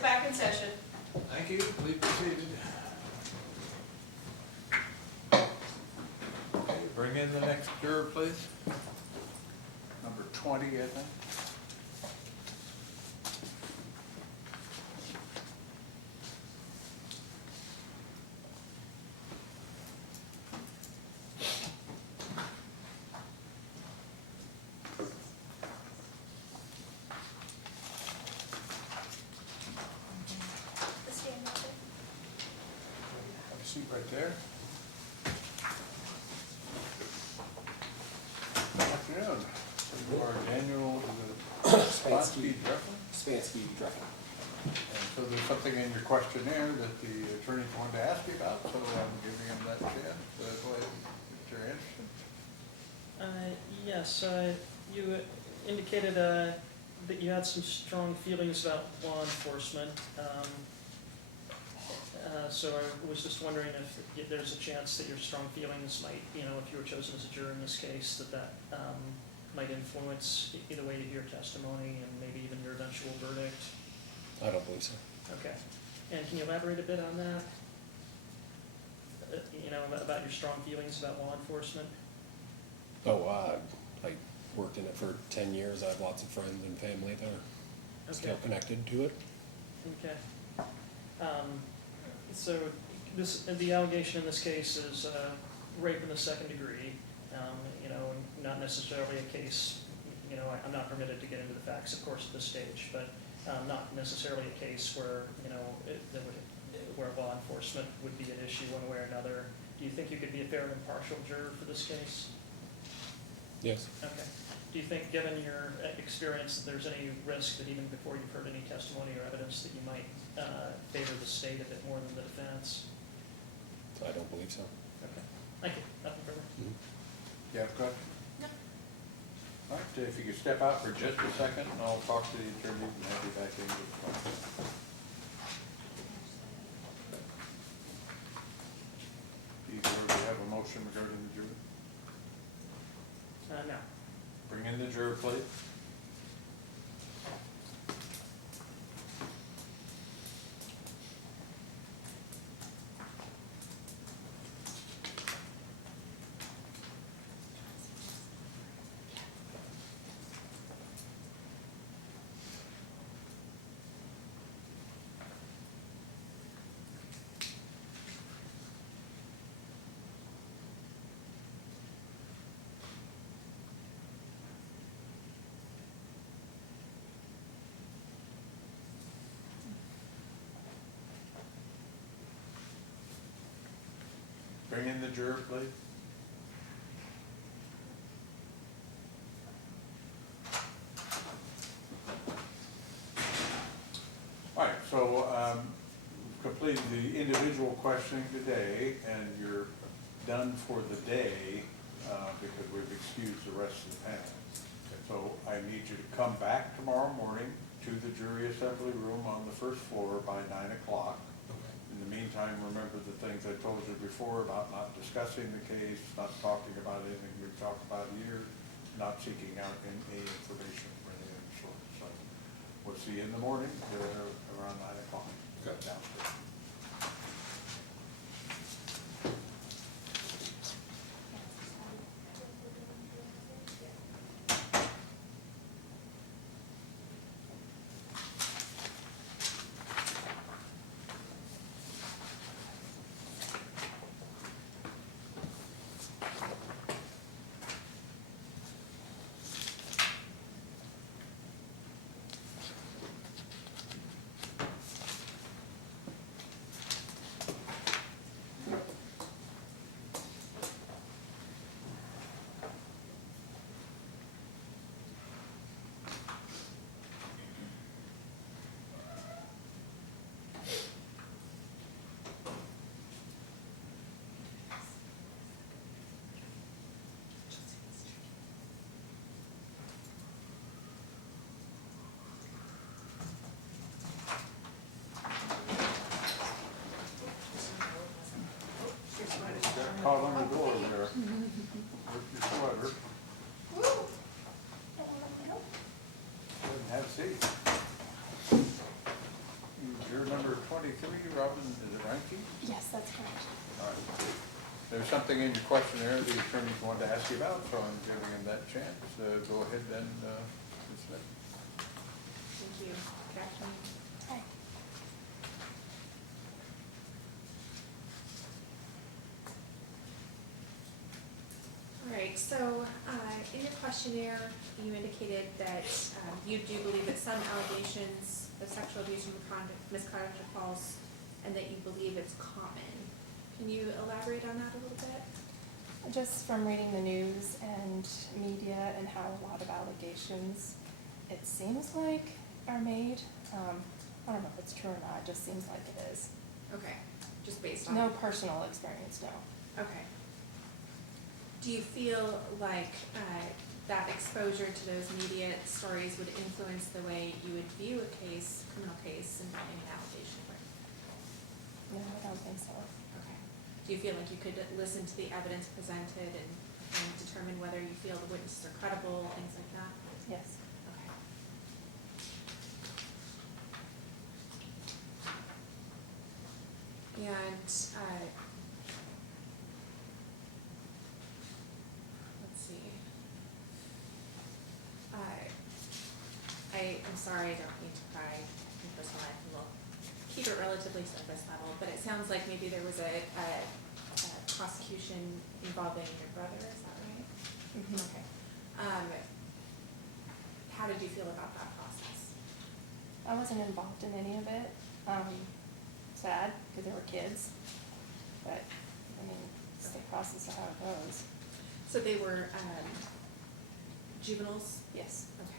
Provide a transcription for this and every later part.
back in session. Thank you, please be seated. Okay, bring in the next juror, please. Number 20, I think. Stand up there. Have a seat right there. Good afternoon. You are Daniel Spansky Jeffrey. Spansky Dreffin. And so there's something in your questionnaire that the attorney wanted to ask you about, so I'm giving him that chance. Go ahead, if you're interested. Yes, you indicated that you had some strong feelings about law enforcement. So I was just wondering if there's a chance that your strong feelings might, if you were chosen as a juror in this case, that might influence either way your testimony and maybe even your eventual verdict. I don't believe so. Okay. And can you elaborate a bit on that? About your strong feelings about law enforcement? Oh, I worked in it for 10 years. I have lots of friends and family that are still connected to it. Okay. So the allegation in this case is rape in the second degree. Not necessarily a case, I'm not permitted to get into the facts, of course, at this stage, but not necessarily a case where, where law enforcement would be an issue one way or another. Do you think you could be a fair and impartial juror for this case? Yes. Okay. Do you think, given your experience, that there's any risk that even before you've heard any testimony or evidence that you might favor the state a bit more than the defense? I don't believe so. Okay. Thank you. Nothing further. You have a question? No. All right, if you could step out for just a second, and I'll talk to the attorney and have you back in. Do you already have a motion regarding the jury? No. Bring in the juror, please. Bring in the juror, please. All right, so we've completed the individual questioning today, and you're done for the day because we've excused the rest of the panel. So I need you to come back tomorrow morning to the jury assembly room on the first floor by 9 o'clock. In the meantime, remember the things I told you before about not discussing the case, not talking about anything we've talked about here, not seeking out any information for any of the sort. So we'll see you in the morning around 9 o'clock. Downstairs. 23, Robin, is it Reinke? Yes, that's correct. All right. There's something in your questionnaire the attorneys wanted to ask you about, so I'm giving him that chance. Go ahead and, Ms. Smith. Thank you. Good afternoon. Hi. All right, so in your questionnaire, you indicated that you do believe that some allegations of sexual abuse and misconduct are false, and that you believe it's common. Can you elaborate on that a little bit? Just from reading the news and media and how a lot of allegations, it seems like, are made. I don't know if it's true or not, it just seems like it is. Okay, just based on. No personal experience, no. Okay. Do you feel like that exposure to those media stories would influence the way you would view a case, criminal case involving an allegation? No, I don't think so. Okay. Do you feel like you could listen to the evidence presented and determine whether you feel the witnesses are credible, things like that? Yes. Okay. And let's see. I'm sorry, I don't mean to pry in personal life, and we'll keep it relatively surface level, but it sounds like maybe there was a prosecution involving your brother, is that right? Mhm. Okay. How did you feel about that process? I wasn't involved in any of it. Sad, because they were kids, but, I mean, it's the process of how it goes. So they were juveniles? Yes. Okay.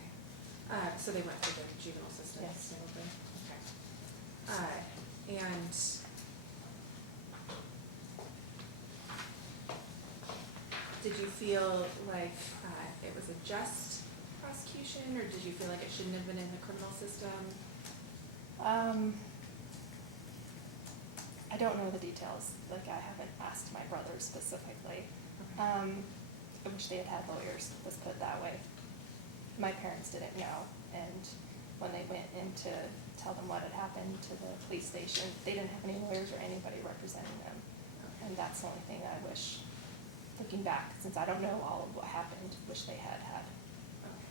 So they went through the juvenile system? Yes. Probably? Okay. And did you feel like it was a just prosecution, or did you feel like it shouldn't have been in the criminal system? I don't know the details, like I haven't asked my brother specifically. Okay. I wish they had had lawyers, let's put it that way. My parents didn't know, and when they went in to tell them what had happened to the police station, they didn't have any lawyers or anybody representing them. And that's the only thing I wish, looking back, since I don't know all of what happened, wish they had had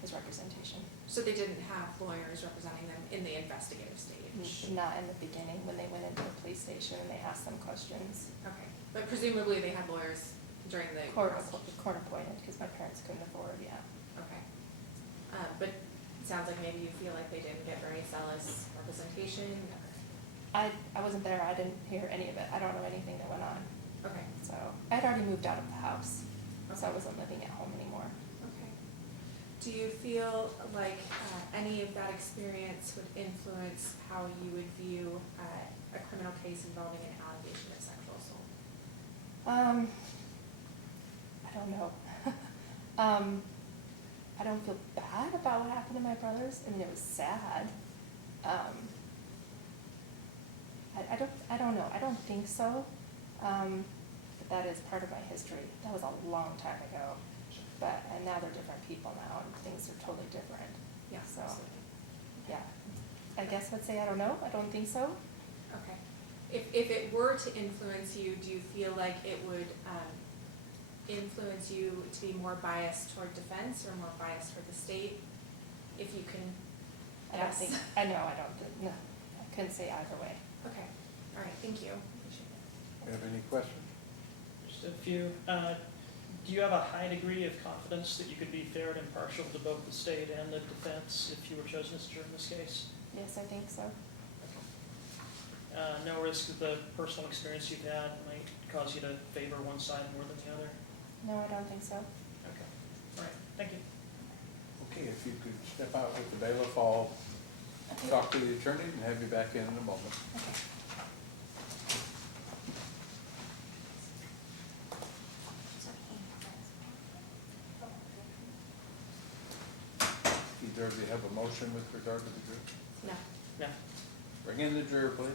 his representation. So they didn't have lawyers representing them in the investigative stage? Not in the beginning, when they went into the police station and they asked them questions. Okay, but presumably they had lawyers during the Court prosecution? appointed, because my parents couldn't afford, yeah. Okay. But it sounds like maybe you feel like they didn't get very zealous representation? I wasn't there, I didn't hear any of it, I don't know anything that went on. Okay, So, I had already moved out of the house, so I Okay. wasn't living at home anymore. okay. Do you feel like any of that experience would influence how you would view a criminal case involving an allegation of sexual assault? I don't know. I don't feel bad about what happened to my brothers, I mean, it was sad. I don't know, I don't think so, but that is part of my history, that was a long time ago. But, and now they're different people now, and things are totally different. Yeah, So, absolutely. yeah, I guess I'd say I don't know, I don't think so. Okay. If it were to influence you, do you feel like it would influence you to be more biased toward defense or more biased toward the state? If you can I don't guess. think, I know, I don't, no, I couldn't say either way. Okay, all right, thank you. Appreciate it. Do you have any questions? Just a few. Do you have a high degree of confidence that you could be fair and impartial to both the state and the defense if you were chosen as a juror in this case? Yes, I think so. No risk that the personal experience you've had might cause you to favor one side more than the other? No, I don't think so. Okay, all right, thank you. Okay, if you could step out with the bailiff, I'll talk to the attorney and have you back in a moment. Okay. Either of you have a motion with regard to the jury? No. No. Bring in the juror, please.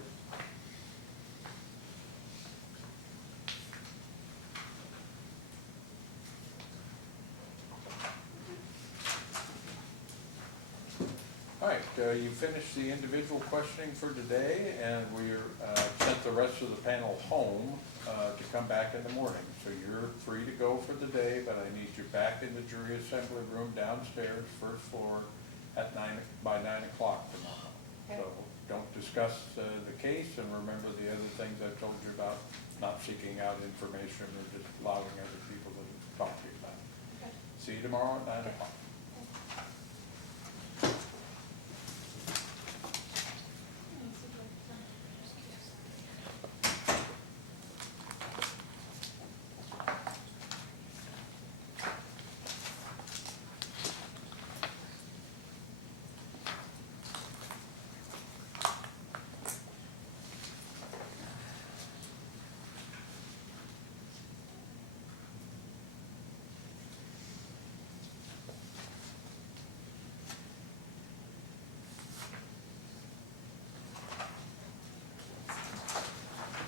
All right, you finished the individual questioning for today, and we're sent the rest of the panel home to come back in the morning. So you're free to go for the day, but I need you back in the jury assembly room downstairs, first floor, at by 9 o'clock tomorrow. Okay. So don't discuss the case, and remember the other things I told you about, not seeking out information or just allowing other people to talk to you about it. Okay. See you tomorrow at 9 o'clock.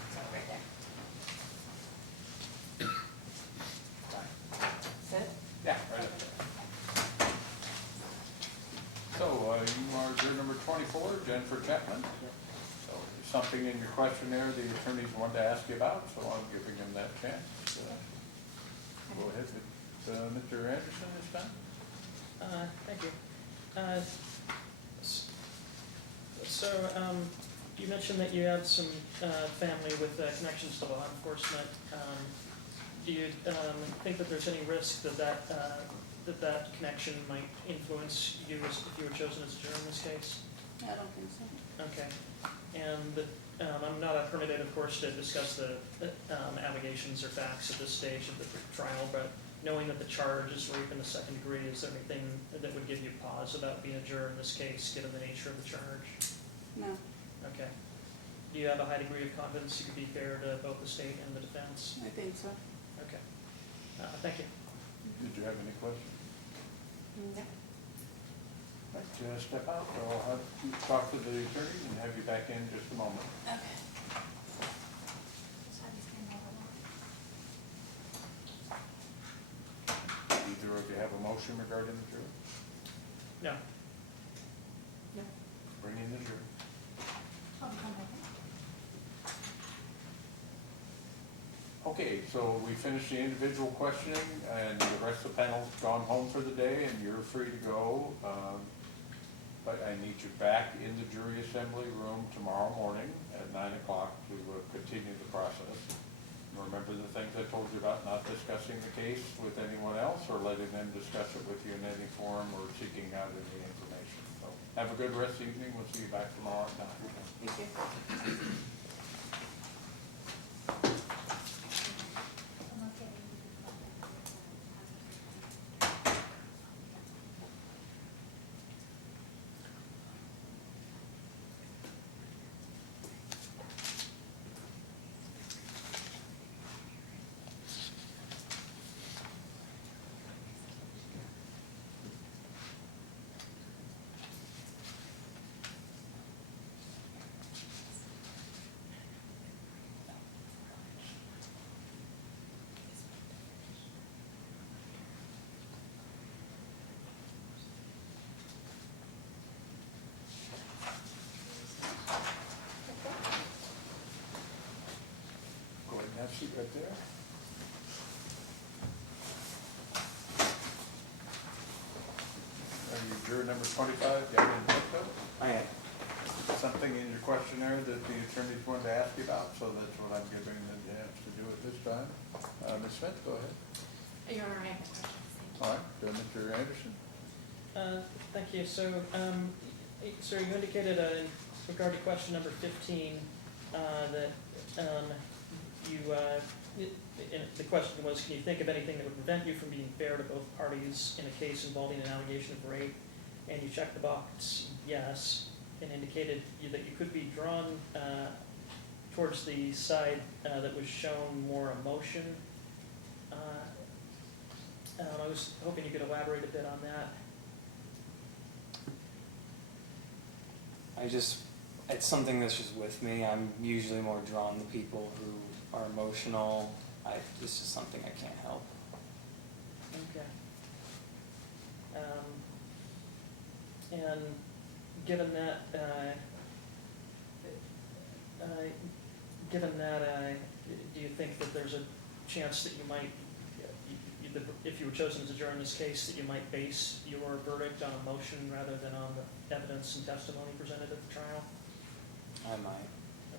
So right there. Sit. Yeah, right up there. So, you are juror number 24, Jennifer Chapman. So there's something in your questionnaire the attorneys wanted to ask you about, so I'm giving them that chance. Go ahead with Mr. Anderson this time. Thank you. So, you mentioned that you had some family with connections to law enforcement. Do you think that there's any risk that that connection might influence you if you were chosen as a juror in this case? I don't think so. Okay. And I'm not permitted, of course, to discuss the allegations or facts at this stage of the trial, but knowing that the charge is rape in the second degree, is there anything that would give you pause about being a juror in this case, given the nature of the charge? No. Okay. Do you have a high degree of confidence you could be fair to both the state and the defense? I think so. Okay. Thank you. Did you have any questions? No. Like to step out, or I'll have you talk to the attorneys and have you back in just a moment. Okay. Either of you have a motion regarding the jury? No. No. Bring in the jury. Okay, so we finished the individual questioning, and the rest of the panel's gone home for the day, and you're free to go. But I need you back in the jury assembly room tomorrow morning at 9 o'clock to continue the process. Remember the things I told you about not discussing the case with anyone else, or letting them discuss it with you in any form, or seeking out any information. So have a good rest of the evening. We'll see you back tomorrow at 9. Thank you. Go ahead and have a seat right there. Are you juror number 25, Gavin Pinto? I am. Something in your questionnaire that the attorneys wanted to ask you about, so that's what I'm giving them the chance to do at this time. Ms. Smith, go ahead. Your Honor, I have no questions. All right, Mr. Anderson? Thank you. So, so you indicated in regard to question number 15 that the question was, can you think of anything that would prevent you from being fair to both parties in a case involving an allegation of rape? And you checked the box yes, and indicated that you could be drawn towards the side that was shown more emotion. I was hoping you could elaborate a bit on that. It's something that's just with me. I'm usually more drawn to people who are emotional. It's just something I can't help. Okay. And given that, do you think that there's a chance that you might, if you were chosen as a juror in this case, that you might base your verdict on a motion rather than on the evidence and testimony presented at the trial? I might.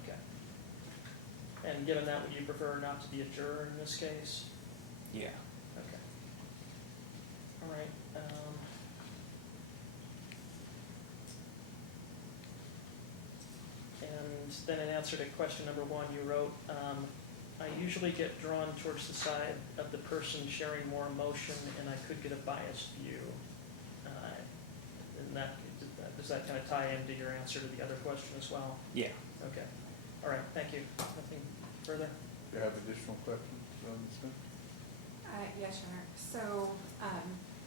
Okay. And given that, would you prefer not to be a juror in this case? Yeah. Okay. All right. And then in answer to question number 1, you wrote, I usually get drawn towards the side of the person sharing more emotion, and I could get a biased view. And does that kind of tie into your answer to the other question as well? Yeah. Okay. All right. Thank you. Nothing further? Do you have additional questions on this one? Yes, Your Honor. So,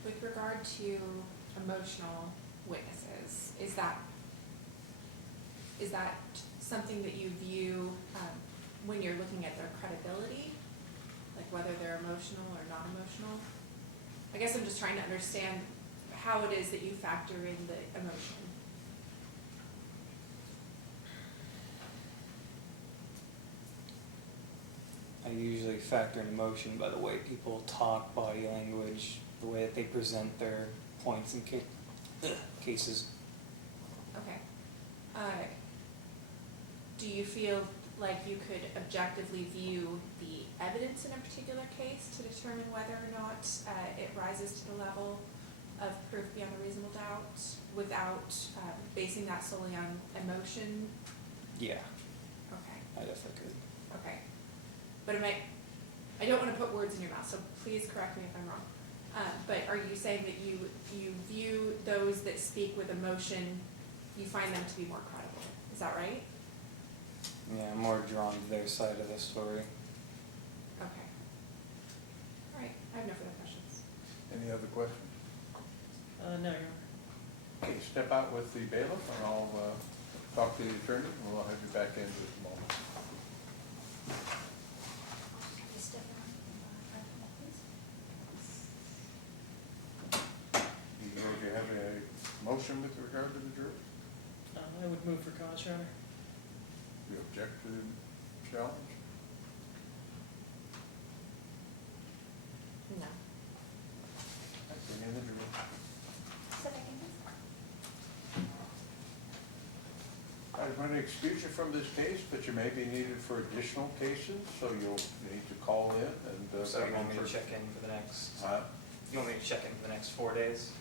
with regard to emotional witnesses, is that something that you view when you're looking at their credibility, like whether they're emotional or not emotional? I guess I'm just trying to understand how it is that you factor in the emotion. I usually factor in emotion by the way people talk, body language, the way that they present their points in cases. Okay. Do you feel like you could objectively view the evidence in a particular case to determine whether or not it rises to the level of proof beyond a reasonable doubt without basing that solely on emotion? Yeah, Okay. I definitely could. Okay. But I don't want to put words in your mouth, so please correct me if I'm wrong. But are you saying that you view those that speak with emotion, you find them to be more credible? Is that right? Yeah, I'm more drawn to their side of the story. Okay. All right. I have no further questions. Any other questions? No, Your Honor. Okay, step out with the bailiff and I'll talk to the attorney and we'll have you back in just a moment. Do you have a motion with regard to the jury? I would move for cause, Your Honor. Do you object to the challenge? No. Bring in the jury. I'm going to excuse you from this case, but you may be needed for additional cases, so you'll need to call in and. So you want me to check in for the next, you want me to check in for the next 4 days?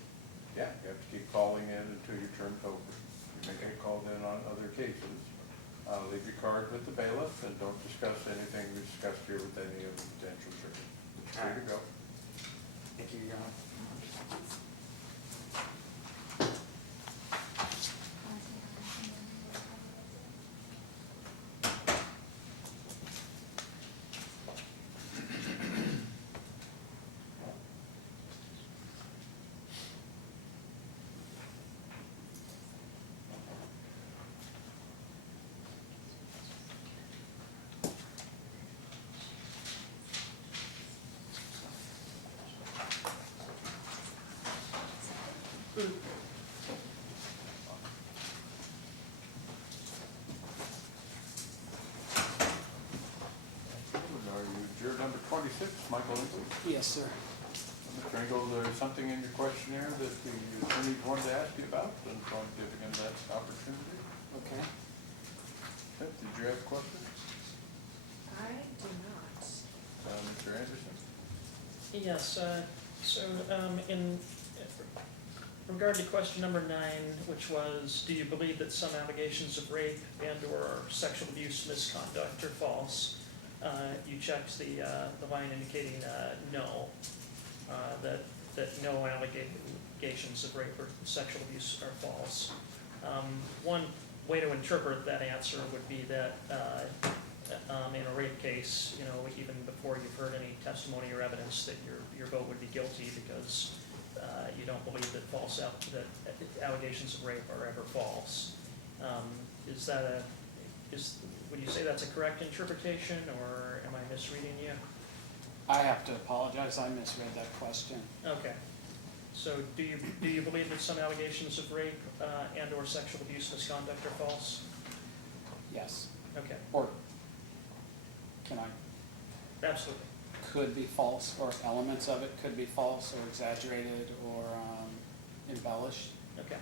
Yeah, you have to keep calling in until your term's over. You may get called in on other cases. Leave your card with the bailiff and don't discuss anything we discussed here with any of the potential jurors. Free to go. Thank you, Your Honor. Are you juror number 26, Michael Lincoln? Yes, sir. Mr. Engel, there's something in your questionnaire that the attorney wanted to ask you about, and so I'm giving him that opportunity. Okay. Did you have a question? I do not. Mr. Anderson? Yes, in regard to question number 9, which was, do you believe that some allegations of rape and/or sexual abuse misconduct are false? You checked the line indicating no, that no allegations of rape or sexual abuse are false. One way to interpret that answer would be that in a rape case, even before you've heard any testimony or evidence, that your vote would be guilty because you don't believe that allegations of rape are ever false. Would you say that's a correct interpretation, or am I misreading you? I have to apologize, I misread that question. Okay. So do you believe that some allegations of rape and or sexual abuse misconduct are false? Yes. Okay, Or can I, absolutely. could be false, or elements of it could be false or exaggerated or embellished. Okay,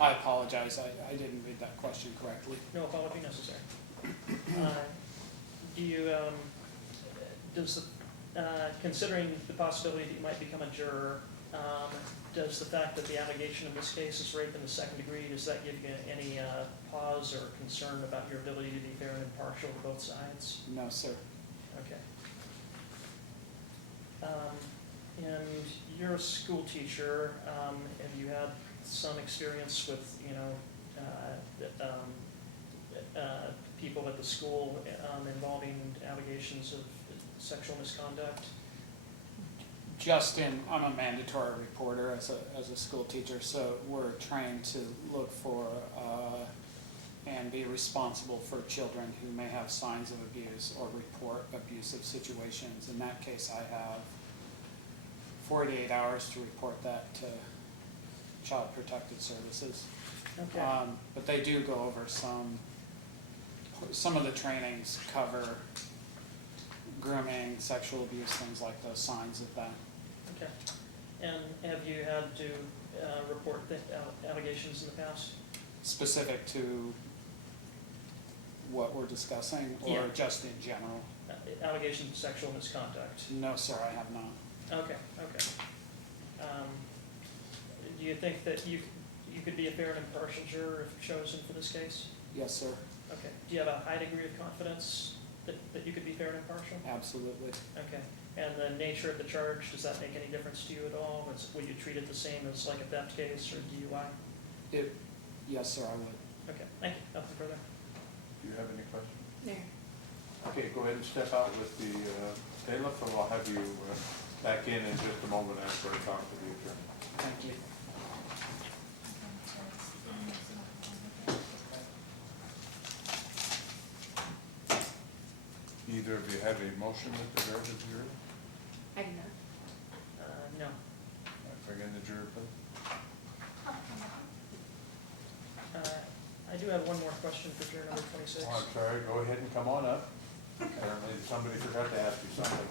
I apologize, I didn't read that question correctly. no apology necessary. Do you, considering the possibility that you might become a juror, does the fact that the allegation in this case is rape in the second degree, does that give you any pause or concern about your ability to be fair and impartial to both sides? No, sir. Okay. And you're a school teacher, have you had some experience with, people at the school involving allegations of sexual misconduct? I'm a mandatory reporter as a school teacher, so we're trained to look for and be responsible for children who may have signs of abuse or report abusive situations. In that case, I have 48 hours to report that to Child Protective Services. Okay. But they do go over some of the trainings cover grooming, sexual abuse, things like those, signs of that. Okay. And have you had to report the allegations in the past? Specific to what we're discussing, or Yeah. just in general? Allegations of sexual misconduct? No, sir, I have not. Okay, okay. Do you think that you could be a fair and impartial juror if chosen for this case? Yes, sir, Okay. Do you have a high degree of confidence that you could be fair and impartial? absolutely. Okay. And the nature of the charge, does that make any difference to you at all? Would you treat it the same as like a theft case or DUI? Yes, sir, I would. Okay, thank you. Nothing further. Do you have any questions? No. Okay, go ahead and step out with the bailiff, and I'll have you back in just a moment after I talk to the attorney. Thank you. Either of you have a motion with regard to the jury? I do not. No. Bring in the jury, please. I do have one more question for juror number 26. Oh, I'm sorry, go ahead and come on up. Apparently somebody forgot to ask you something.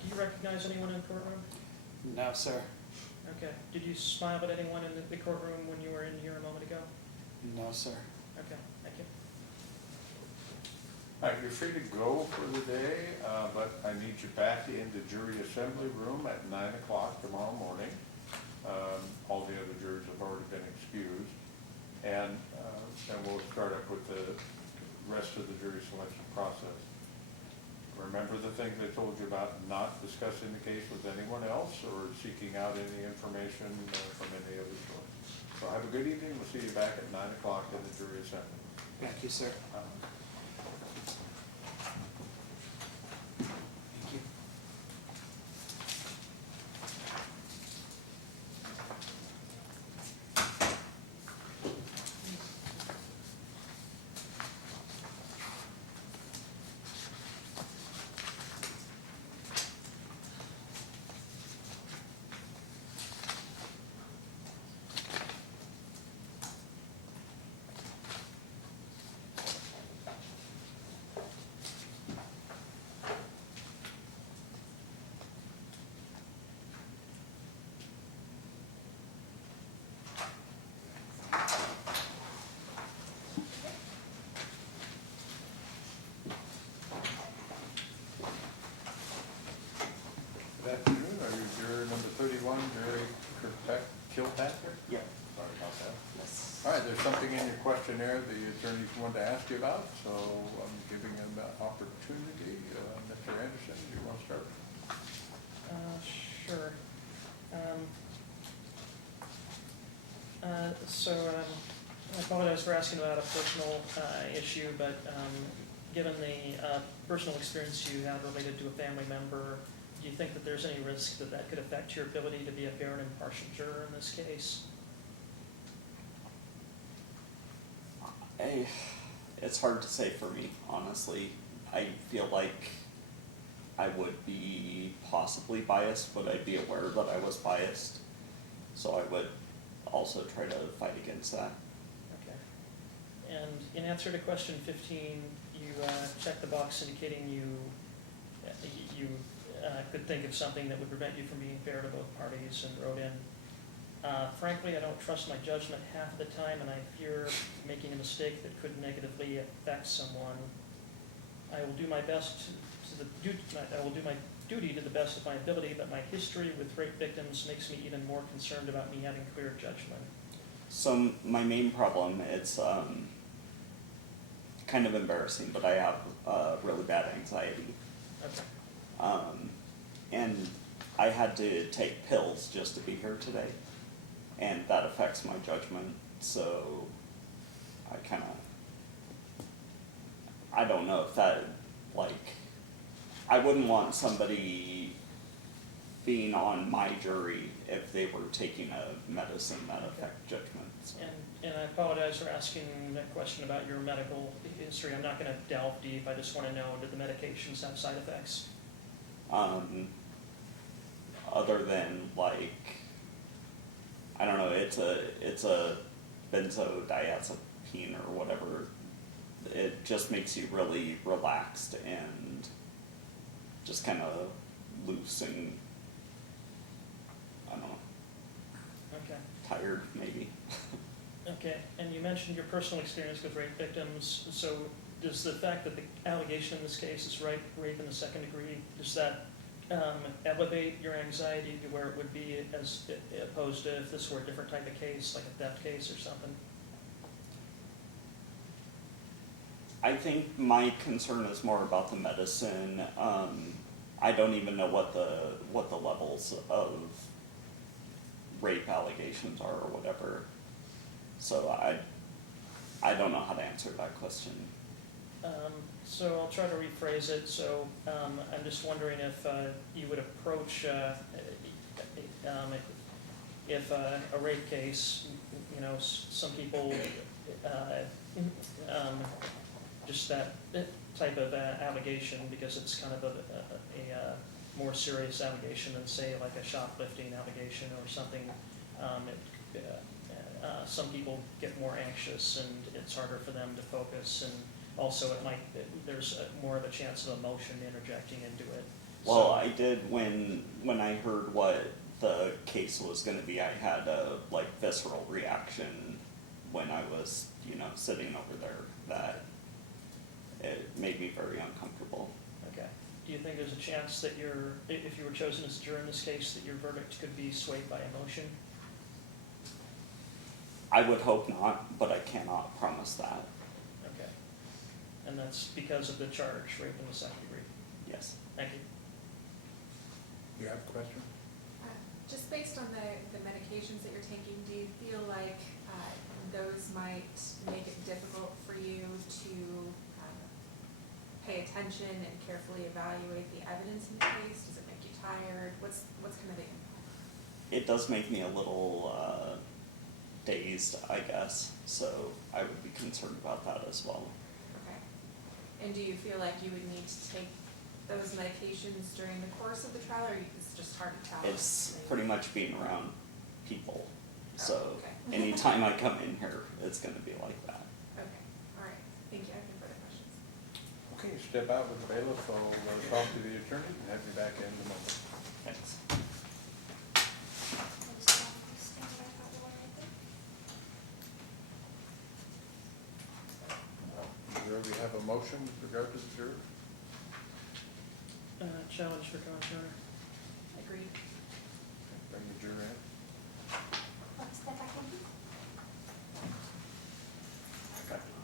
Do you recognize anyone in the courtroom? No, sir. Okay. Did you smile at anyone in the courtroom when you were in here a moment ago? No, sir. Okay, thank you. All right, you're free to go for the day, but I need you back in the jury assembly room at 9 o'clock tomorrow morning. All the other jurors have already been excused. And then we'll start up with the rest of the jury selection process. Remember the things I told you about not discussing the case with anyone else or seeking out any information from any other source. So have a good evening. We'll see you back at 9 o'clock in the jury assembly. Thank you, sir. Thank you. Good afternoon. Are you juror number 31, Jerry Kilpatrick? Yeah. Sorry about that. Yes. All right, there's something in your questionnaire the attorneys wanted to ask you about, so I'm giving them that opportunity. Mr. Anderson, do you want to start? Sure. I apologize for asking about a personal issue, but given the personal experience you had related to a family member, do you think that there's any risk that that could affect your ability to be a fair and impartial juror in this case? It's hard to say for me, honestly. I feel like I would be possibly biased, but I'd be aware that I was biased. So I would also try to fight against that. Okay. And in answer to question 15, you checked the box indicating you could think of something that would prevent you from being fair to both parties, and wrote in, frankly, I don't trust my judgment half of the time, and I fear making a mistake that could negatively affect someone. I will do my best I will do my duty to the best of my ability, but my history with rape victims makes me even more concerned about me having clear judgment. So my main problem, it's kind of embarrassing, but I have really bad anxiety. Okay. And I had to take pills just to be here today, and that affects my judgment, so I don't know if that, I wouldn't want somebody being on my jury if they were taking a medicine that affect judgment. So. And I apologize for asking that question about your medical history. I'm not going to delve deep. I just want to know, did the medications have side effects? Other than I don't know, it's a benzodiazepine or whatever. It just makes you really relaxed and just kind of loose and, I don't know, Okay. tired maybe. Okay, and you mentioned your personal experience with rape victims. So does the fact that the allegation in this case is rape in the second degree, does that elevate your anxiety to where it would be as opposed to if this were a different type of case, like a theft case or something? I think my concern is more about the medicine. I don't even know what the levels of rape allegations are or whatever. So I don't know how to answer that question. So I'll try to rephrase it. So I'm just wondering if you would approach if a rape case, some people just that type of allegation, because it's kind of a more serious allegation than, say, like a shoplifting allegation or something. Some people get more anxious and it's harder for them to focus, and also there's more of a chance of emotion interjecting into it. Well, I did when I heard what the case was going to be, I had a visceral reaction when I was sitting over there that it made me very uncomfortable. Okay. Do you think there's a chance that if you were chosen as a juror in this case, that your verdict could be swayed by emotion? I would hope not, but I cannot promise that. Okay. And that's because of the charge, rape in the second degree? Yes. Thank you. You have a question? Just based on the medications that you're taking, do you feel like those might make it difficult for you to pay attention and carefully evaluate the evidence in the case? Does it make you tired? What's kind of the impact? It does make me a little dazed, I guess, so I would be concerned about that as well. Okay. And do you feel like you would need to take those medications during the course of the trial, or it's just hard to tell? It's pretty much being around people, so okay. anytime I come in here, it's going to be like that. Okay, all right. Thank you. I have no further questions. Okay, step out with the bailiff. I'll talk to the attorney and have you back in a moment. Thanks. Do we have a motion with regard to the juror? Challenge for cause, Your Honor. Agreed. Bring the juror in.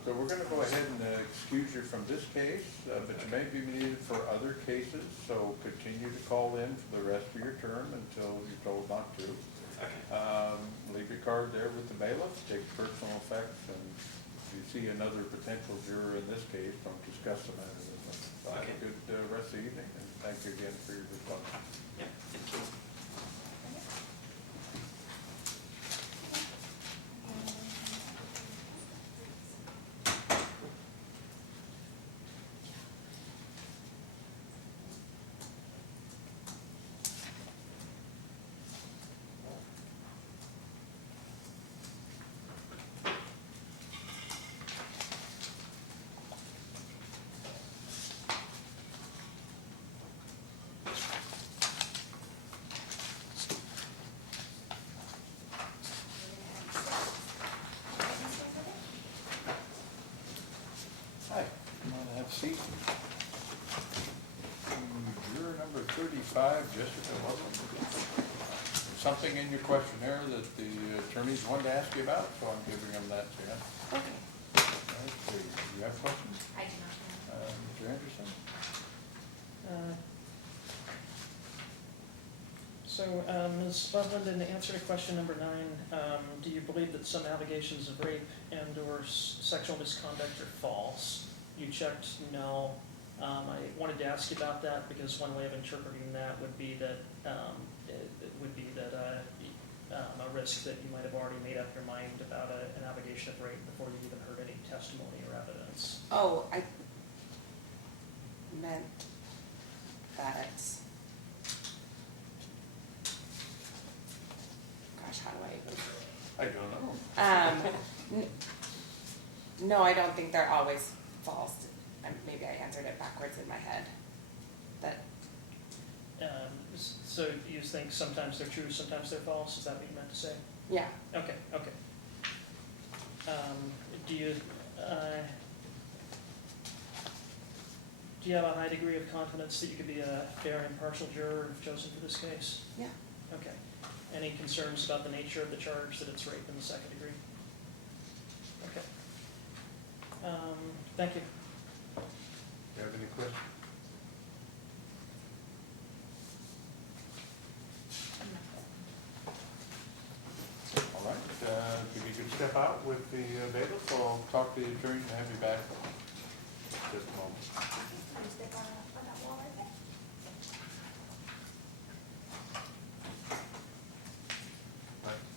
So we're going to go ahead and excuse you from this case, but you may be needed for other cases, so continue to call in for the rest of your term until you're told not to. Leave your card there with the bailiff, take personal effects, and if you see another potential juror in this case, don't discuss the matter with them. So have a good rest of the evening, and thank you again for your response. Yeah, thank you. 5, Jessica, welcome. Something in your questionnaire that the attorneys wanted to ask you about, so I'm giving them that to you. Okay. All right, so you have questions? I do not know. Mr. Anderson? So, Ms. Loveland, in answer to question number 9, do you believe that some allegations of rape and/or sexual misconduct are false? You checked no. I wanted to ask you about that because one way of interpreting that would be that a risk that you might have already made up your mind about an allegation of rape before you even heard any testimony or evidence. Oh, I meant that. Gosh, how do I even? I don't know. No, I don't think they're always false. Maybe I answered it backwards in my head. That, So you think sometimes they're true, sometimes they're false? Is that what you meant to say? yeah, Okay. Do you have a high degree of confidence that you could be a fair and impartial juror if chosen for this case? yeah. Okay. Any concerns about the nature of the charge, that it's rape in the 2nd degree? Okay. Thank you. Do you have any questions? All right, if you could step out with the bailiff, I'll talk to the attorney and have you back just a moment.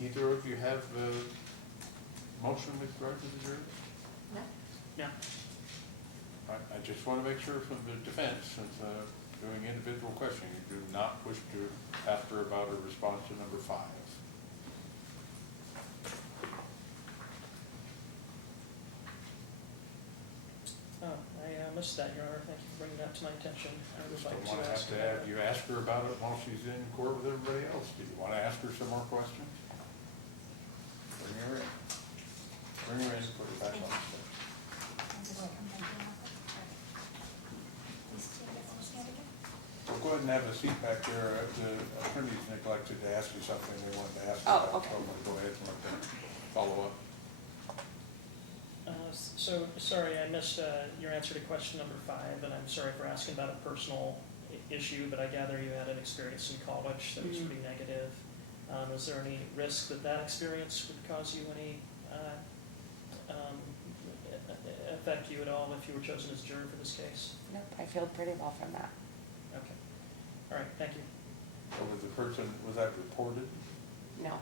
Either of you have a motion with regard to the jury? No? Yeah. I just want to make sure from the defense, since doing individual questioning, you do not wish to ask her about her response to number 5. Oh, I missed that, Your Honor. Thank you for bringing that to my attention. I would Just like don't to want to have ask to about have that. you ask her about it while she's in court with everybody else. Do you want to ask her some more questions? Bring her in. Bring her in, put her back on the steps. We'll go ahead and have a seat back there. The attorneys neglected to ask you something they wanted to ask you Oh, about. okay. So I'm going to go ahead and let them follow up. So, sorry, I missed your answer to question number 5, and I'm sorry for asking about a personal issue, but I gather you had an experience in college that was Mhm. pretty negative. Is there any risk that that experience would cause you any, affect you at all if you were chosen as juror for this case? Nope, I feel pretty well from that. Okay. All right, thank you. So was that reported? No.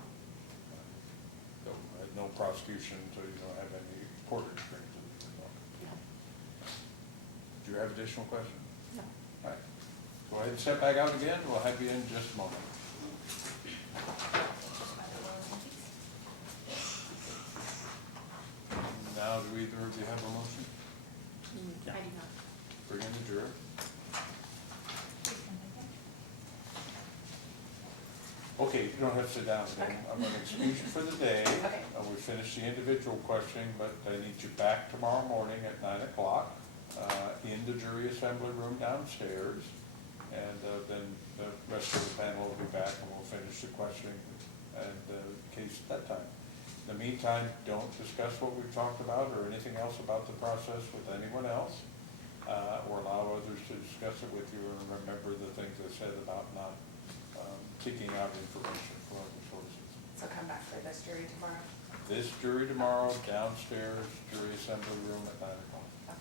So, no prosecution, so you don't have any court experience? No. Do you have additional questions? No. All right. Go ahead and step back out again. We'll have you in just a moment. Now, do either of you have a motion? I do not. Bring in the juror. Okay, you don't have to sit down again. Okay. I'm going to excuse you for the day. Okay. We finished the individual questioning, but I need you back tomorrow morning at 9 o'clock in the jury assembly room downstairs. And then the rest of the panel will be back and we'll finish the questioning and the case at that time. In the meantime, don't discuss what we've talked about or anything else about the process with anyone else, or allow others to discuss it with you, and remember the things I said about not seeking out information from other sources. So come back for this jury tomorrow. This jury tomorrow, downstairs, jury assembly room at 9 o'clock. Okay.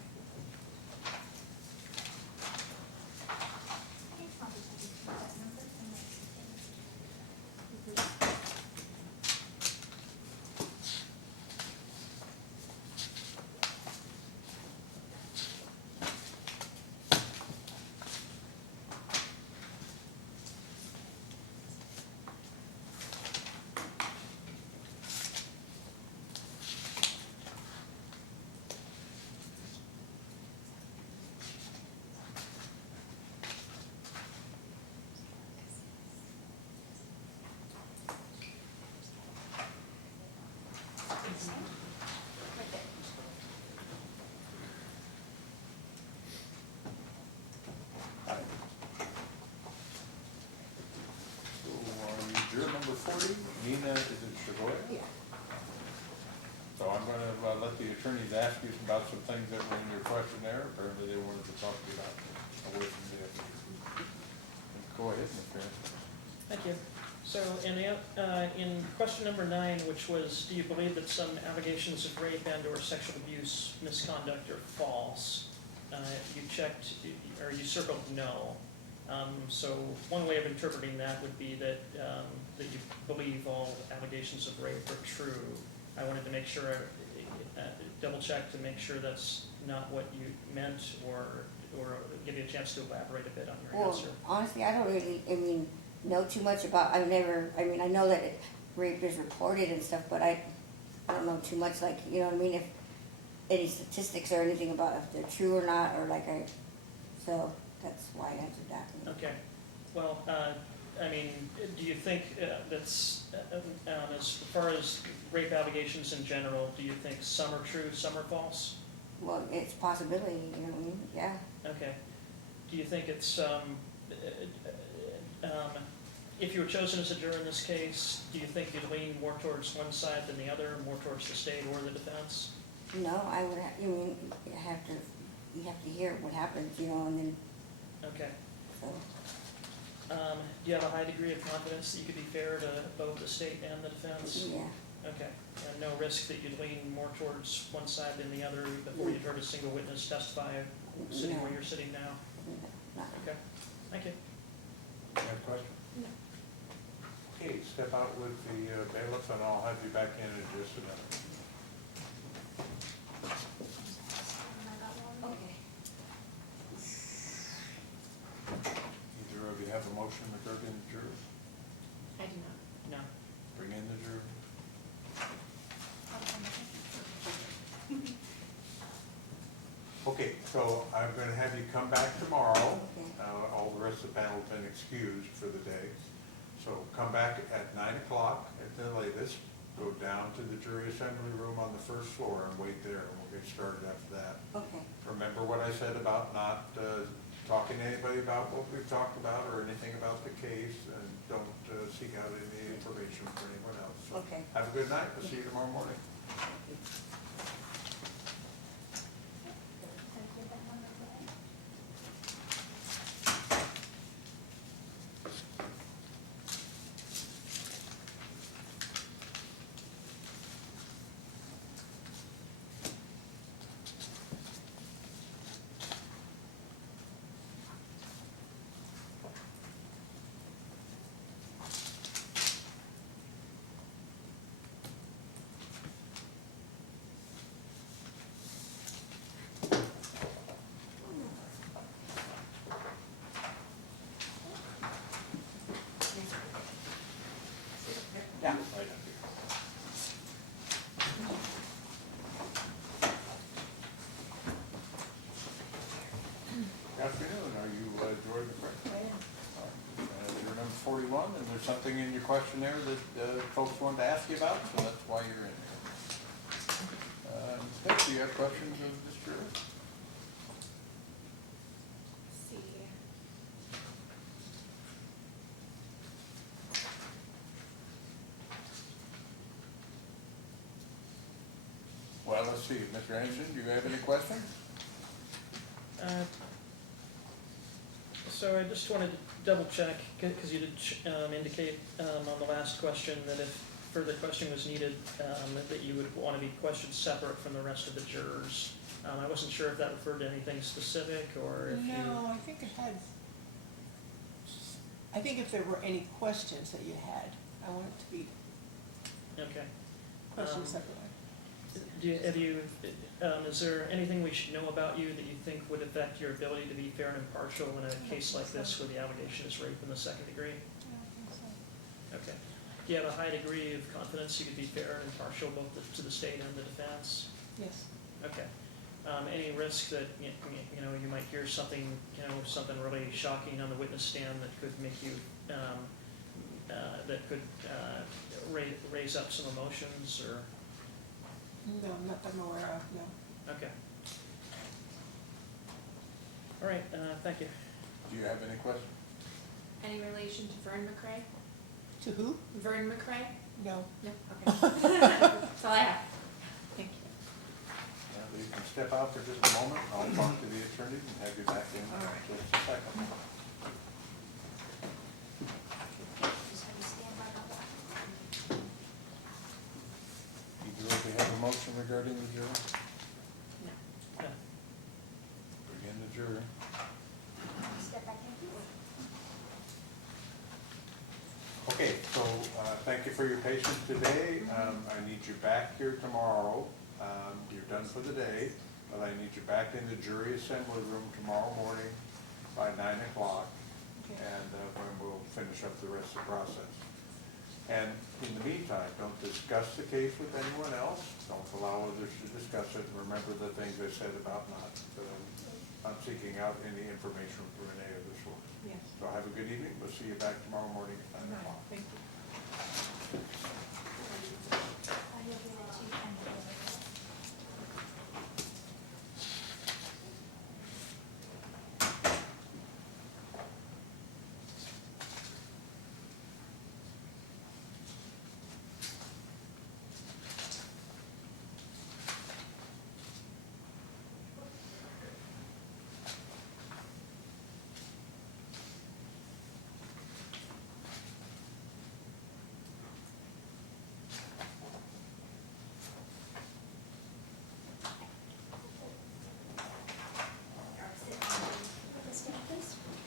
40, Nina, is it Shagoya? Yeah. So I'm gonna let the attorneys ask you about some things that were in your questionnaire. Apparently they wanted to talk to you about away from the FD. Go ahead, Mr. Anderson. Thank you. So in question number 9, which was, do you believe that some allegations of rape and or sexual abuse, misconduct are false? You checked, or you circled no. So one way of interpreting that would be that, that you believe all allegations of rape are true. I wanted to make sure, double check to make sure that's not what you meant, or give you a chance to elaborate a bit on your Well, answer. honestly, I don't really, know too much about, I know that rape is reported and stuff, but I don't know too much, like, you know what I mean, if any statistics or anything about if they're true or not, or so that's why I answered that. Okay. Well, do you think that's, as far as rape allegations in general, do you think some are true, some are false? Well, it's a possibility, you know what I mean, yeah. Okay. Do you think it's, if you were chosen as a juror in this case, do you think you'd lean more towards one side than the other, more towards the state or the defense? No, I would, you have to hear what happens, and then, Okay. so. Do you have a high degree of confidence that you could be fair to both the state and the defense? Yeah, Okay. And no risk that you'd lean more towards one side than the other before you'd heard a single witness testify sitting No. where you're sitting now? not, Okay. Thank you. You have a question? No. Okay, step out with the bailiff and I'll have you back in just a minute. okay. Either of you have a motion regarding the jurors? I do not. No. Bring in the juror. Okay, so I'm gonna have you come back tomorrow. Okay. All the rest of the panel have been excused for the day. So come back at 9 o'clock at the latest, go down to the jury assembly room on the first floor and wait there, and we'll get started after that. Okay, Remember what I said about not talking to anybody about what we've talked about or anything about the case, and don't seek out any information from anyone else. So okay. have a good night, we'll see you tomorrow morning. Yeah. Right up here. Good afternoon, are you Jordan McCray? I am. You're number 41, and there's something in your questionnaire that folks wanted to ask you about, so that's why you're in here. Steph, do you have questions of this juror? See. Well, let's see, Mr. Anderson, do you have any questions? So I just wanted to double check, because you did indicate on the last question that if further questioning was needed, that you would want to be questioned separate from the rest of the jurors. I wasn't sure if that referred to anything specific, or if you... No, I think if there were any questions that you had, I want it to be Okay. questioned separately. Is there anything we should know about you that you think would affect your ability to be fair and impartial in a case like this where the allegation is rape in the second degree? I don't think so. Okay. Do you have a high degree of confidence you could be fair and impartial both to the state and the defense? Yes. Okay. Any risk that, you might hear something, something really shocking on the witness stand that could make you, that could raise up some emotions, or? No, not that I'm aware of, no. Okay. All right, thank you. Do you have any questions? Any relation to Vern McCray? To who? Vern McRae? No. No, okay. That's all I have. Thank you. You can step out for just a moment. I'll talk to the attorney and have you back in All right. just a second. Just have to stand by that. Do we have a motion regarding the jury? No. No. Bring in the jury. Step back in, please. Okay, so, thank you for your patience today. I need you back here tomorrow. You're done for the day, but I need you back in the jury assembly room tomorrow morning by 9 o'clock. And, when we'll finish up the rest of the process. And in the meantime, don't discuss the case with anyone else. Don't allow others to discuss it. And remember the things I said about not seeking out any information from Renee or this one. Yes. So have a good evening. We'll see you back tomorrow morning at 9 o'clock. Thank you. I will give it to you.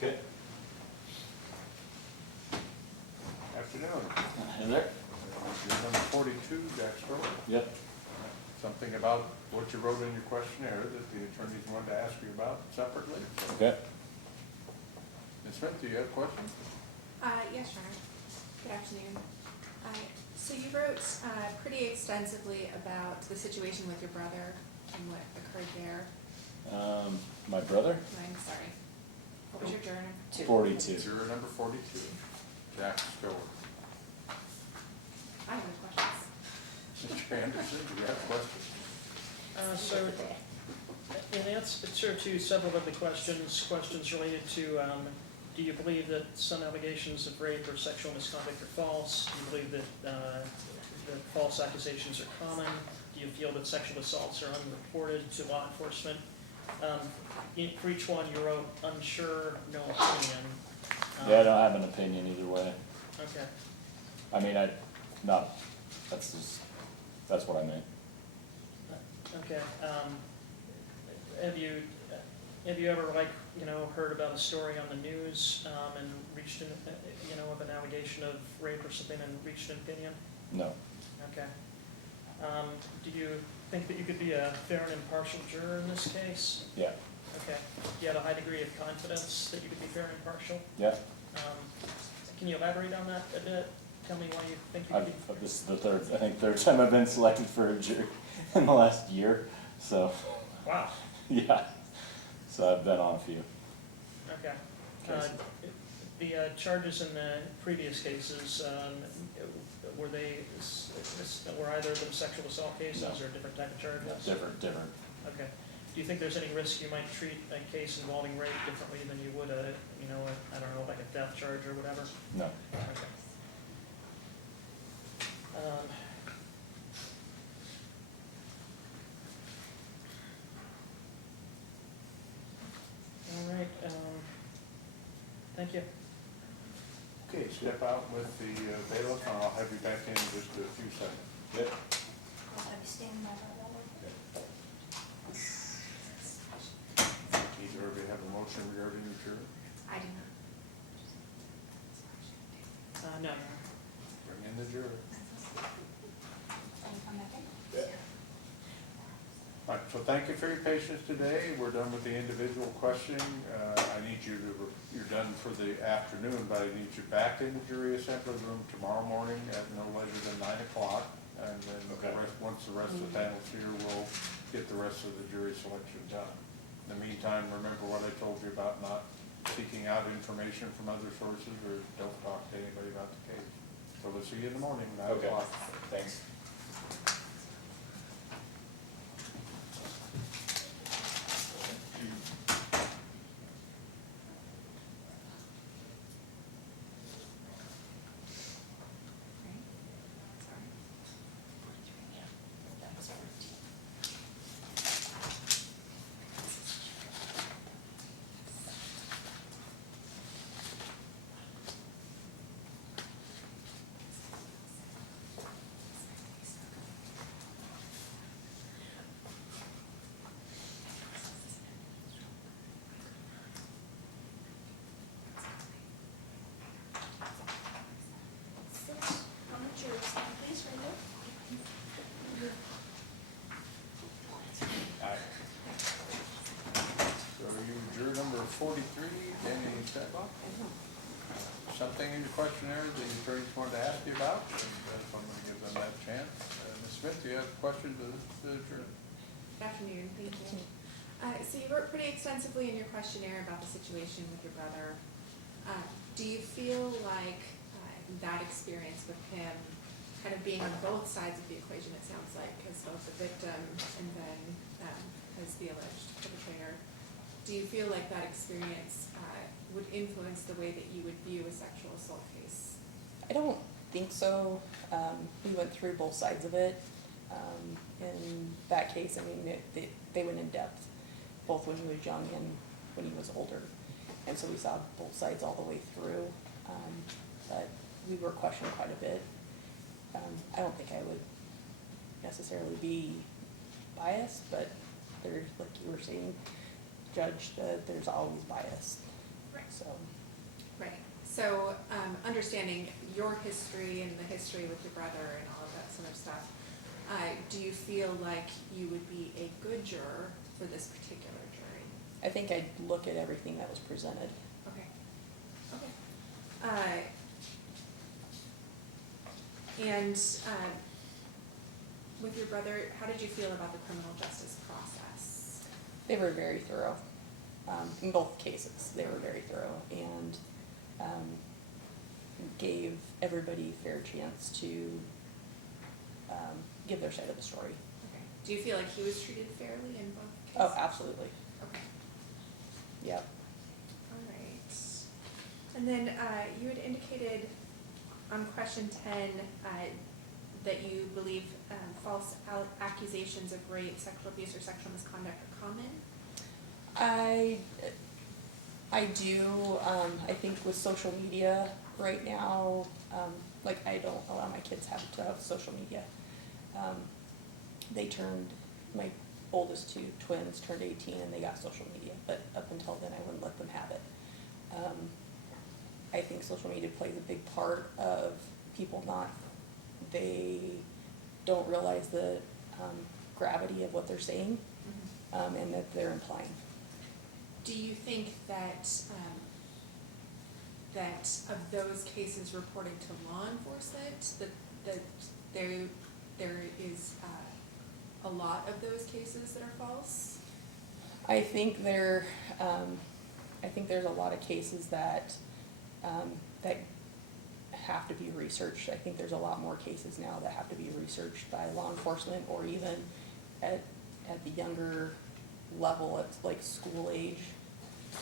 Okay. Afternoon. Hey there. You're number 42, Jack Stroll. Yep. Something about what you wrote in your questionnaire that the attorneys wanted to ask you about separately. So, Okay. Ms. Smith, do you have questions? Yes, Your Honor. Good afternoon. So you wrote pretty extensively about the situation with your brother and what occurred there. My brother? I'm sorry. What was your juror number? 42. Juror number 42, Jack Stower. I have no questions. Mr. Anderson, do you have questions? So, in answer to several of the questions related to, do you believe that some allegations of rape or sexual misconduct are false? Do you believe that false accusations are common? Do you feel that sexual assaults are unreported to law enforcement? For each one, you wrote unsure, no opinion. Yeah, I don't have an opinion either way. Okay. I mean, that's what I meant. Okay. Have you ever, heard about a story on the news, and reached an, of an allegation of rape or something and reached an opinion? No. Okay. Do you think that you could be a fair and impartial juror in this case? Yeah. Okay. Do you have a high degree of confidence that you could be fair and impartial? Yeah. Can you elaborate on that a bit? Tell me why you think you could be. This is the third time I've been selected for a jury in the last year, so. Wow. Yeah. So I've been on a few. Okay. cases. The charges in the previous cases, were either of them sexual assault cases No. or different type of charges? Different. Okay. Do you think there's any risk you might treat a case involving rape differently than you would I don't know, like a theft charge or whatever? No. Okay. All right, thank you. Okay, step out with the bailiff, and I'll have you back in just a few seconds. Yep. I'll have you stand by that. Either of you have a motion regarding your jury? I do not. No. Bring in the jury. Can you come back in? All right, so thank you for your patience today. We're done with the individual questioning. You're done for the afternoon, but I need you back in the jury assembly room tomorrow morning at no later than 9 o'clock. And then once the rest of the panel's here, we'll get the rest of the jury selection done. In the meantime, remember what I told you about not seeking out information from other sources, or don't talk to anybody about the case. So we'll see you in the morning, 9 o'clock. Thanks. Something in your questionnaire that your attorneys wanted to ask you about? And so I'm gonna give them that chance. Ms. Smith, do you have questions of the attorney? Good afternoon, thank you. So you wrote pretty extensively in your questionnaire about the situation with your brother. Do you feel like that experience with him kind of being on both sides of the equation, it sounds like, as both the victim and then as the alleged perpetrator, do you feel like that experience would influence the way that you would view a sexual assault case? I don't think so. We went through both sides of it. In that case, I mean, they went in depth, both when he was young and when he was older. And so we saw both sides all the way through. But we were questioned quite a bit. I don't think I would necessarily be biased, but there's, like you were saying, Judge, there's always bias. Right. So. Right. So understanding your history and the history with your brother and all of that sort of stuff, do you feel like you would be a good juror for this particular jury? I think I'd look at everything that was presented. Okay. Okay. And with your brother, how did you feel about the criminal justice process? They were very thorough. In both cases, they were very thorough and gave everybody a fair chance to give their side of the story. Okay. Do you feel like he was treated fairly in both cases? Oh, absolutely. Okay. Yep. All right. And then you had indicated on question 10 that you believe false accusations of rape, sexual abuse, or sexual misconduct are common. I do. I think with social media right now, like I don't allow my kids to have social media. My oldest two twins turned 18 and they got social media, but up until then I wouldn't let them have it. I think social media plays a big part of people they don't realize the gravity of what they're saying, and that they're implying. Do you think that that of those cases reported to law enforcement, that there is a lot of those cases that are false? I think there's a lot of cases that have to be researched. I think there's a lot more cases now that have to be researched by law enforcement or even at the younger level, at like school age,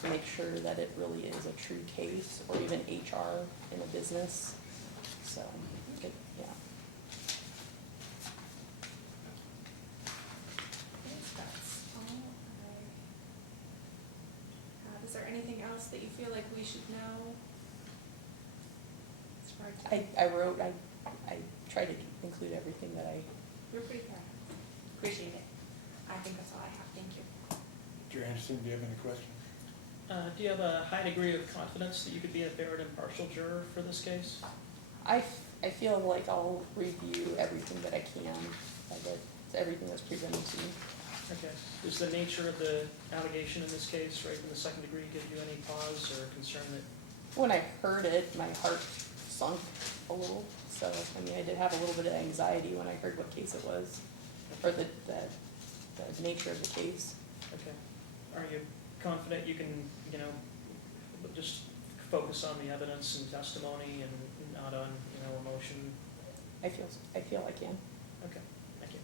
to make sure that it really is a true case, or even HR in a business. So, yeah. That's all I have. Is there anything else that you feel like we should know? I try to include everything that You're pretty thorough. Appreciate it. I think that's all I have. Thank you. Mr. Anderson, do you have any questions? Do you have a high degree of confidence that you could be a fair and impartial juror for this case? I feel like I'll review everything that I can, everything that's presented to me. Okay. Does the nature of the allegation in this case, right in the second degree, give you any pause or concern that? When I heard it, my heart sunk a little. So, I mean, I did have a little bit of anxiety when I heard what case it was, or the nature of the case. Okay. Are you confident you can, just focus on the evidence and testimony and not on, emotion? I feel I can. Okay. Thank you.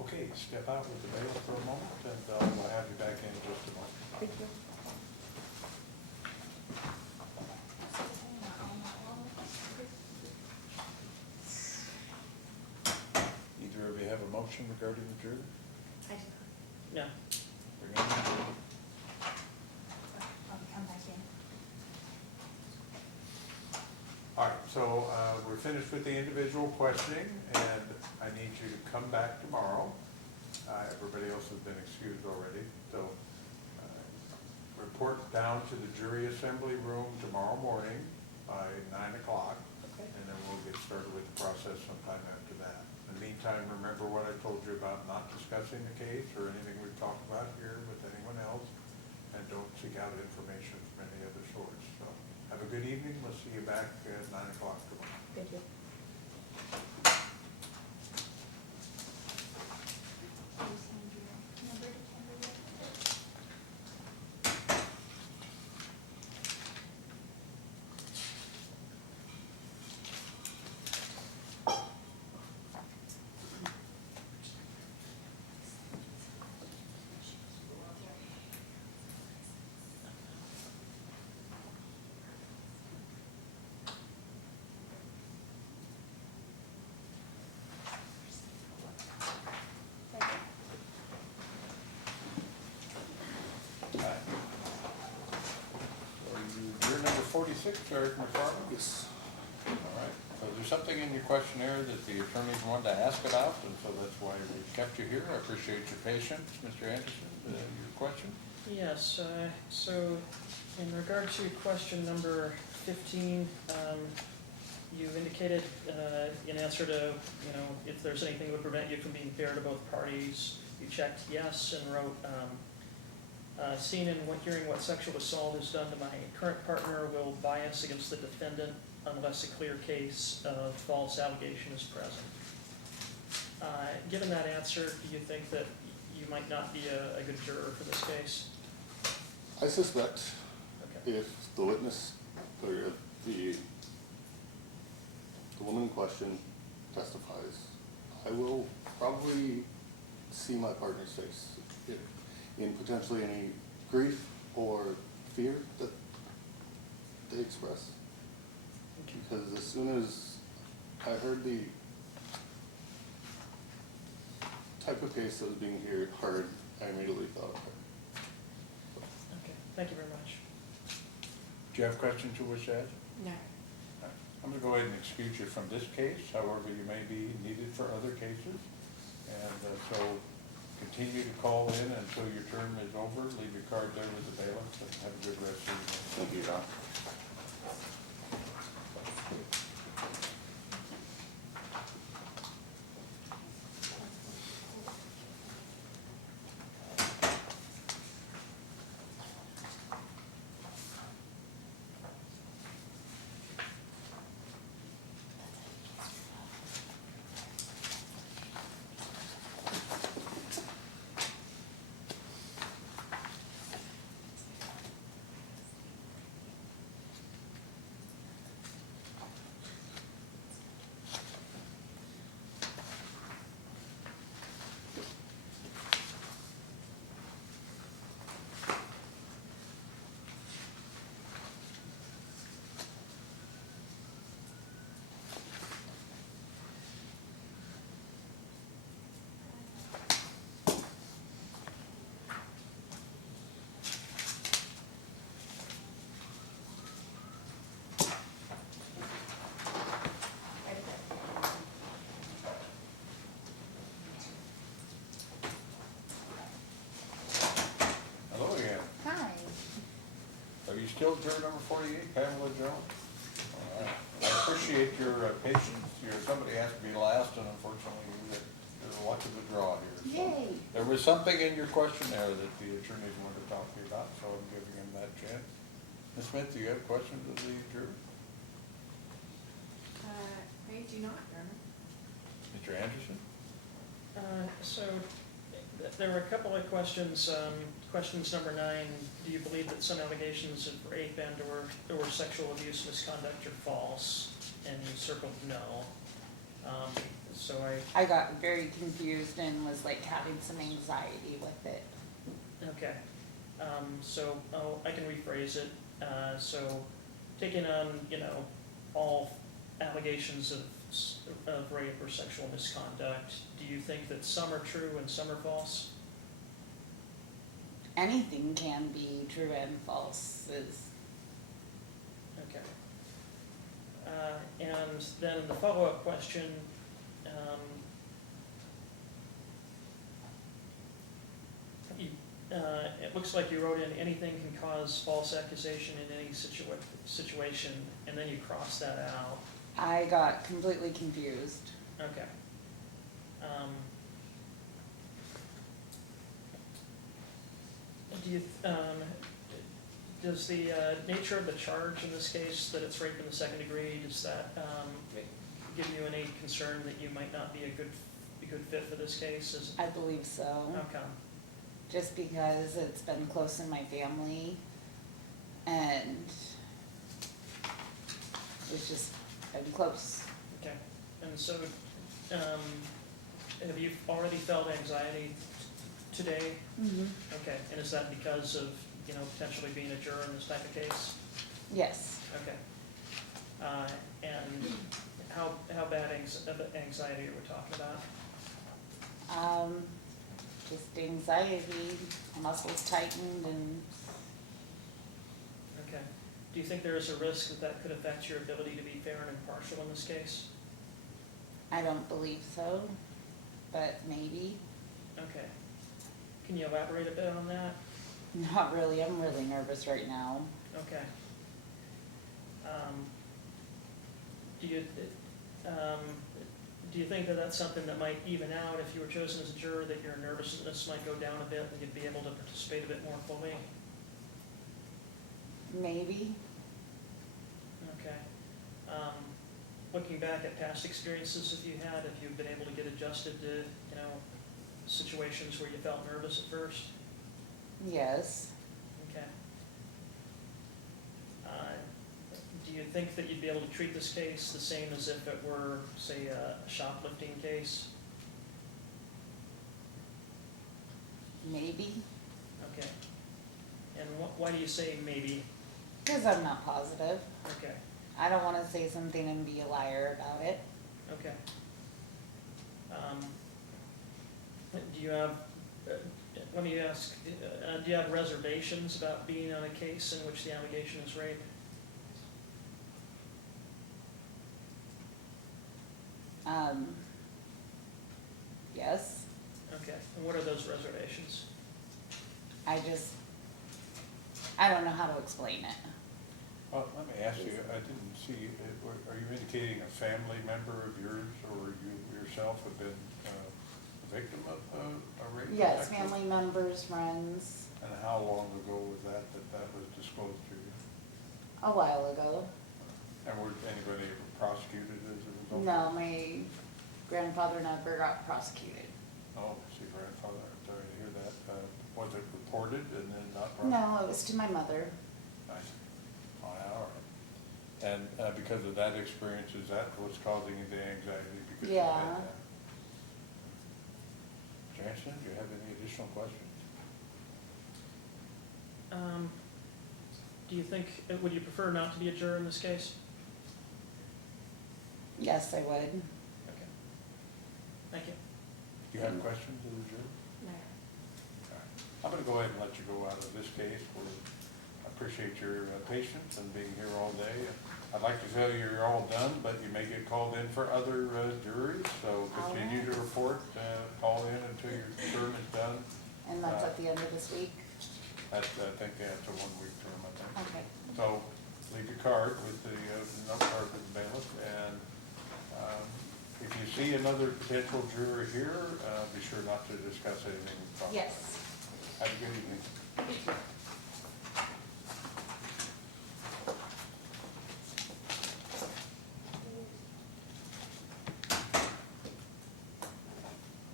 Okay, step out with the bailiff for a moment, and we'll have you back in just a moment. Thank you. Either of you have a motion regarding the jury? I do No. Bring on the jury. I'll come back in. All right, so we're finished with the individual questioning, and I need you to come back tomorrow. Everybody else has been excused already, so report down to the jury assembly room tomorrow morning by 9 o'clock, and then we'll get started with the process sometime after that. In the meantime, remember what I told you about not discussing the case or anything we've talked about here with anyone else, and don't seek out information from any other source. So have a good evening. We'll see you back at 9 o'clock tomorrow. Thank you. You're number 46, Eric McFarland? Yes. All right. So there's something in your questionnaire that the attorneys wanted to ask about, and so that's why we kept you here. I appreciate your patience. Mr. Anderson, your question? Yes, so in regard to question number 15, you indicated in answer to, if there's anything that would prevent you from being fair to both parties, you checked yes and wrote, seen and hearing what sexual assault is done to my current partner will bias against the defendant unless a clear case of false allegation is present. Given that answer, do you think that you might not be a good juror for this case? I suspect Okay. if the witness, or if the woman in question testifies, I will probably see my partner's face in potentially any grief or fear that they express. Because as soon as I heard the type of case that was being heard, I immediately thought of her. Okay, thank you very much. Do you have questions you wish to add? No. I'm going to go ahead and excuse you from this case, however you may be needed for other cases. And so continue to call in until your term is over. Leave your card there with the bailiff, and have a good rest of the evening. Thank you, John. Hello again. Hi. Are you still juror number 48, Pamela Jones? All right. I appreciate your patience. Somebody has to be last, and unfortunately, you're luck of the draw here. So Yay. there was something in your questionnaire that the attorneys wanted to talk to you about, so I'm giving them that chance. Ms. Smith, do you have questions of the juror? I do not, Your Honor. Mr. Anderson? So there were a couple of questions. Questions number 9, do you believe that some allegations of rape and or sexual abuse misconduct are false? And you circled no. So I got very confused and was like having some anxiety with it. okay. So I can rephrase it. So taking on, all allegations of rape or sexual misconduct, do you think that some are true and some are false? Anything can be true and false. Okay. And then the follow-up question, it looks like you wrote in anything can cause false accusation in any situation, and then you crossed that out. I got completely confused. Okay. Do you, Does the nature of the charge in this case, that it's rape in the second degree, does that give you any concern that you might not be a good fit for this case? I believe so. How come? Just because it's been close in my family and it's just been close. Okay, and so, have you already felt anxiety today? Mm-hmm. Okay, and is that because of, potentially being a juror in this type of case? Yes. Okay. And how bad anxiety are we talking about? Just anxiety, muscles tightened and Okay. Do you think there is a risk that could affect your ability to be fair and impartial in this case? I don't believe so, but maybe. Okay. Can you elaborate a bit on that? Not really, I'm really nervous right now. Okay. Do you think that that's something that might even out if you were chosen as a juror, that your nervousness might go down a bit and you'd be able to participate a bit more fully? Maybe. Okay. Looking back at past experiences if you've been able to get adjusted to, situations where you felt nervous at first? Yes. Okay. Do you think that you'd be able to treat this case the same as if it were, say, a shoplifting case? Maybe. Okay. And why do you say maybe? Because I'm not positive. Okay. I don't want to say something and be a liar about it. Okay. Do you have, let me ask, do you have reservations about being on a case in which the allegation is rape? Yes. Okay, and what are those reservations? I don't know how to explain it. Well, let me ask you, I didn't see, are you indicating a family member of yours or you yourself have been a victim of a rape? Yes, family members, friends, And how long ago was that was disclosed to you? a while ago. And were anybody ever prosecuted as a result? No, my grandfather never got prosecuted. Oh, see, grandfather, I'm sorry to hear that. Was it reported and then not prosecuted? No, it was to my mother. I see. Oh, yeah, all right. And because of that experience, is that what's causing you the anxiety? Because you Yeah. had that? Jansen, do you have any additional questions? Do you think, would you prefer not to be a juror in this case? Yes, I would. Okay. Thank you. Do you have questions of the jury? No. Okay. I'm gonna go ahead and let you go out of this case. I appreciate your patience and being here all day. I'd like to tell you you're all done, but you may get called in for other juries, so continue to report, call in until your term is done. And that's at the end of this week? I think that's a 1 week term, I think. Okay. So leave your card with the note card with the bailiff, and if you see another potential juror here, be sure not to discuss anything with them. Yes. Have a good evening.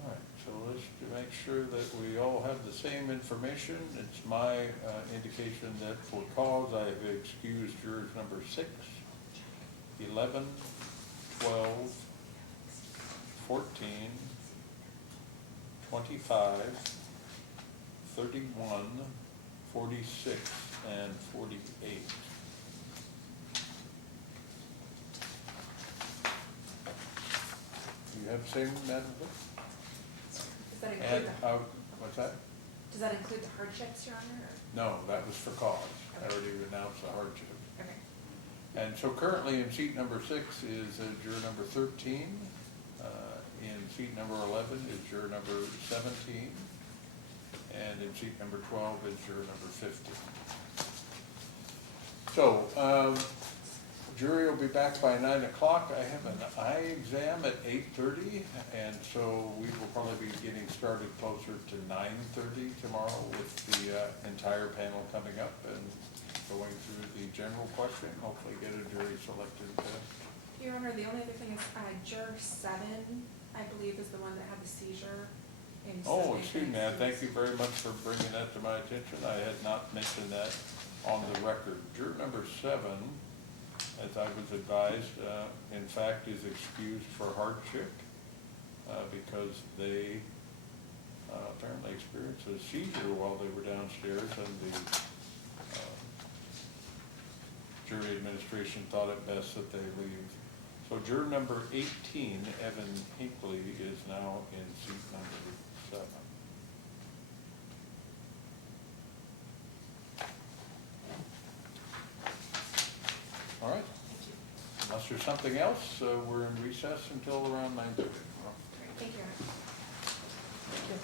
All right, so let's make sure that we all have the same information. It's my indication that for cause I have excused jurors number 6, 11, 12, 14, 25, 31, 46, and 48. You have the same, Madam Clerk? Does that And, include the, what's that? does that include the hardships, Your Honor? No, that was for cause. I already announced the hardship. Okay. And so currently in seat number 6 is juror number 13. In seat number 11 is juror number 17. And in seat number 12 is juror number 15. So, jury will be back by 9 o'clock. I have an eye exam at 8:30, and so we will probably be getting started closer to 9:30 tomorrow with the entire panel coming up. And going through the general question, hopefully get a jury selected. Your Honor, the only other thing is, juror 7, I believe, is the one that had the seizure. And Oh, so excuse me, I thank you very much for bringing that to my attention. I had not mentioned that on the record. Juror number 7, as I was advised, in fact, is excused for hardship because they apparently experienced a seizure while they were downstairs, and the jury administration thought it best that they leave. So juror number 18, Evan Hinckley, is now in seat number 7. All right. Unless there's something else, we're in recess until around 9:30. Thank you, Your Honor. Thank you.